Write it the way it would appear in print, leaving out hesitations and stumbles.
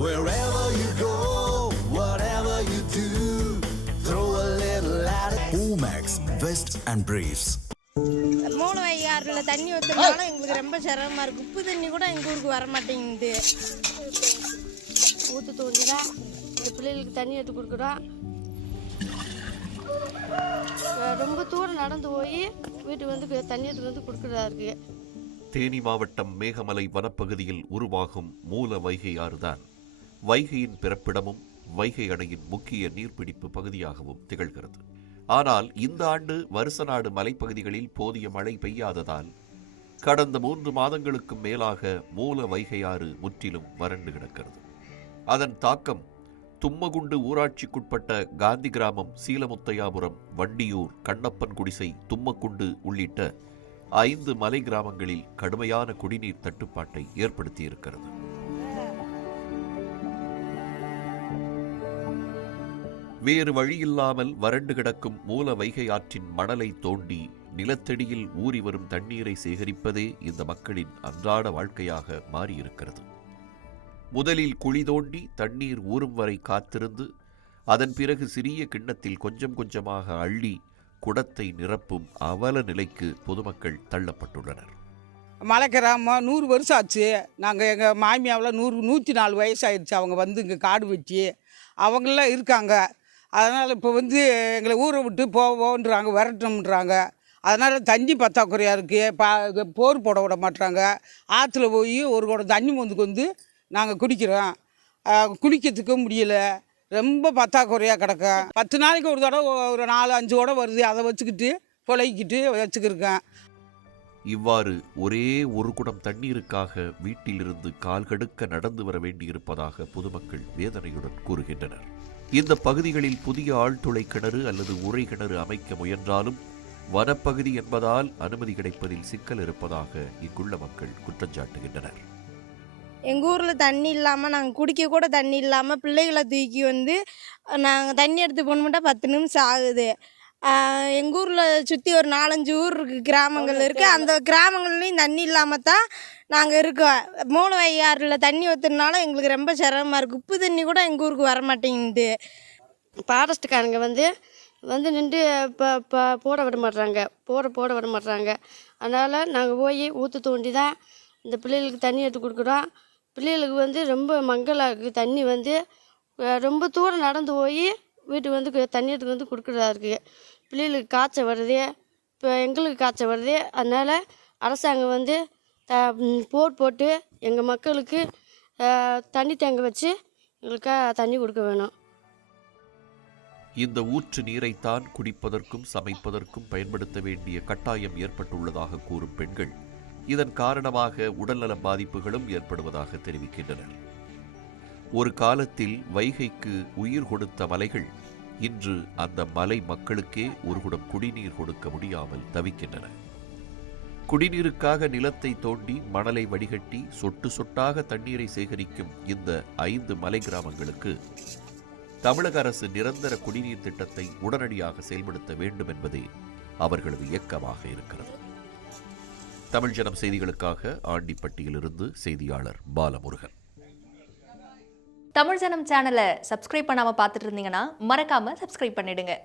Wherever you go, whatever you do, throw a little at it. Omax, Vest and Briefs. மூலவையாறுல தண்ணி ஊற்றுனாலும் எங்களுக்கு ரொம்ப சிரமமாக இருக்குது. உப்பு தண்ணி கூட எங்கள் ஊருக்கு வர மாட்டேங்குது. ஊற்று தோண்டி தான் இந்த பிள்ளைகளுக்கு தண்ணி எடுத்து கொடுக்குறோம். ரொம்ப தூரம் நடந்து போய் வீட்டுக்கு வந்து தண்ணி எடுத்து வந்து கொடுக்குறதா இருக்கு. தேனி மாவட்டம் மேகமலை வனப்பகுதியில் உருவாகும் மூல வைகை ஆறுதான் வைகையின் பிறப்பிடமும் வைகை அணையின் முக்கிய நீர்பிடிப்பு பகுதியாகவும் திகழ்கிறது. ஆனால் இந்த ஆண்டு வருசநாடு மலைப்பகுதிகளில் போதிய மழை பெய்யாததால் கடந்த 3 மாதங்களுக்கும் மேலாக மூல வைகையாறு முற்றிலும் வறண்டு கிடக்கிறது. அதன் தாக்கம் தும்மகுண்டு ஊராட்சிக்குட்பட்ட காந்தி கிராமம், சீலமுத்தையாபுரம், வண்டியூர், கண்ணப்பன் குடிசை, தும்மக்குண்டு உள்ளிட்ட 5 மலை கிராமங்களில் கடுமையான குடிநீர் தட்டுப்பாட்டை ஏற்படுத்தியிருக்கிறது. வேறு வழியில்லாமல் வறண்டு கிடக்கும் மூல வைகை ஆற்றின் மணலை தோண்டி நிலத்தடியில் ஊறி வரும் தண்ணீரை சேகரிப்பதே இந்த மக்களின் அன்றாட வாழ்க்கையாக மாறியிருக்கிறது. முதலில் குழி தோண்டி தண்ணீர் ஊறும் வரை காத்திருந்து அதன் பிறகு சிறிய கிண்ணத்தில் கொஞ்சம் கொஞ்சமாக அள்ளி குடத்தை நிரப்பும் அவல நிலைக்கு பொதுமக்கள் தள்ளப்பட்டுள்ளனர். மலை கிராமம் 100 வருஷம் ஆச்சு. நாங்கள் எங்கள் மாமியாவில் 104 வயசாகிடுச்சு. அவங்க வந்து இங்கே காடு வெட்டி அவங்களாம் இருக்காங்க. அதனால் இப்போ வந்து எங்களை ஊரை விட்டு போவோன்றாங்க, விரட்டணுன்றாங்க. அதனால் தண்ணி பற்றாக்குறையாக இருக்குது. போர் போட விட மாட்டுறாங்க. ஆற்றுல போய் ஒரு குடம் தண்ணி வந்து நாங்கள் குடிக்கிறோம். குளிக்கிறதுக்கு முடியல. ரொம்ப பற்றாக்குறையாக கிடக்கும். 10 நாளைக்கு ஒரு தடவை ஒரு 4-5 குடம் வருது. அதை வச்சுக்கிட்டு பொழைக்கிட்டு வச்சுக்கிருக்கேன். இவ்வாறு ஒரே ஒரு குடம் தண்ணீருக்காக வீட்டிலிருந்து கால்கடுக்க நடந்து வர வேண்டியிருப்பதாக பொதுமக்கள் வேதனையுடன் கூறுகின்றனர். இந்த பகுதிகளில் புதிய ஆழ்துளை கிணறு அல்லது உறை கிணறு அமைக்க முயன்றாலும் வனப்பகுதி என்பதால் அனுமதி கிடைப்பதில் சிக்கல் இருப்பதாக இங்குள்ள மக்கள் குற்றஞ்சாட்டுகின்றனர். எங்கள் ஊரில் தண்ணி இல்லாமல் நாங்கள் குடிக்க கூட தண்ணி இல்லாமல் பிள்ளைகளை தூக்கி வந்து நாங்கள் தண்ணி எடுத்து போகணுமெண்டா 10 நிமிஷம் ஆகுது. எங்கள் ஊரில் சுற்றி ஒரு 4-5 ஊர் இருக்குது, கிராமங்கள் இருக்குது. அந்த கிராமங்கள்லேயும் தண்ணி இல்லாமல் தான் நாங்கள் இருக்கோம். மூலவையாறில் தண்ணி ஊற்றுனாலும் எங்களுக்கு ரொம்ப சிரமமாக இருக்குது. உப்பு தண்ணி கூட எங்கள் ஊருக்கு வர மாட்டேங்குது. ஃபாரஸ்ட்டுக்காரங்க வந்து நின்று போட விட மாட்டுறாங்க, போட விட மாட்டுறாங்க. அதனால் நாங்கள் போய் ஊற்று தோண்டி தான் இந்த பிள்ளைகளுக்கு தண்ணி எடுத்து கொடுக்குறோம். பிள்ளைகளுக்கு வந்து ரொம்ப மங்கலாக இருக்குது. தண்ணி வந்து ரொம்ப தூரம் நடந்து போய் வீட்டுக்கு வந்து தண்ணி எடுத்து வந்து கொடுக்குறதா இருக்குது. பிள்ளைகளுக்கு காய்ச்சல் வருது, இப்போ எங்களுக்கு காய்ச்சல் வருது. அதனால் அரசாங்கம் வந்து போட்டு எங்கள் மக்களுக்கு தண்ணி டேங்க் வச்சு எங்களுக்காக தண்ணி கொடுக்க வேணும். இந்த ஊற்று நீரைத்தான் குடிப்பதற்கும் சமைப்பதற்கும் பயன்படுத்த வேண்டிய கட்டாயம் ஏற்பட்டுள்ளதாக கூறும் பெண்கள் இதன் காரணமாக உடல்நல பாதிப்புகளும் ஏற்படுவதாக தெரிவிக்கின்றனர். ஒரு காலத்தில் வைகைக்கு உயிர் கொடுத்த மலைகள் இன்று அந்த மலை மக்களுக்கே ஒரு குடம் குடிநீர் கொடுக்க முடியாமல் தவிக்கின்றன. குடிநீருக்காக நிலத்தை தோண்டி மணலை வடிகட்டி சொட்டு சொட்டாக தண்ணீரை சேகரிக்கும் இந்த 5 மலை கிராமங்களுக்கு தமிழக அரசு நிரந்தர குடிநீர் திட்டத்தை உடனடியாக செயல்படுத்த வேண்டும் என்பதே அவர்களது இயக்கமாக இருக்கிறது. தமிழ் ஜனம் செய்திகளுக்காக ஆண்டிப்பட்டியிலிருந்து செய்தியாளர் பாலமுருகன். தமிழ் ஜனம் சேனலை சப்ஸ்கிரைப் பண்ணாம பார்த்துட்டு இருந்தீங்கன்னா மறக்காம சப்ஸ்கிரைப் பண்ணிடுங்க.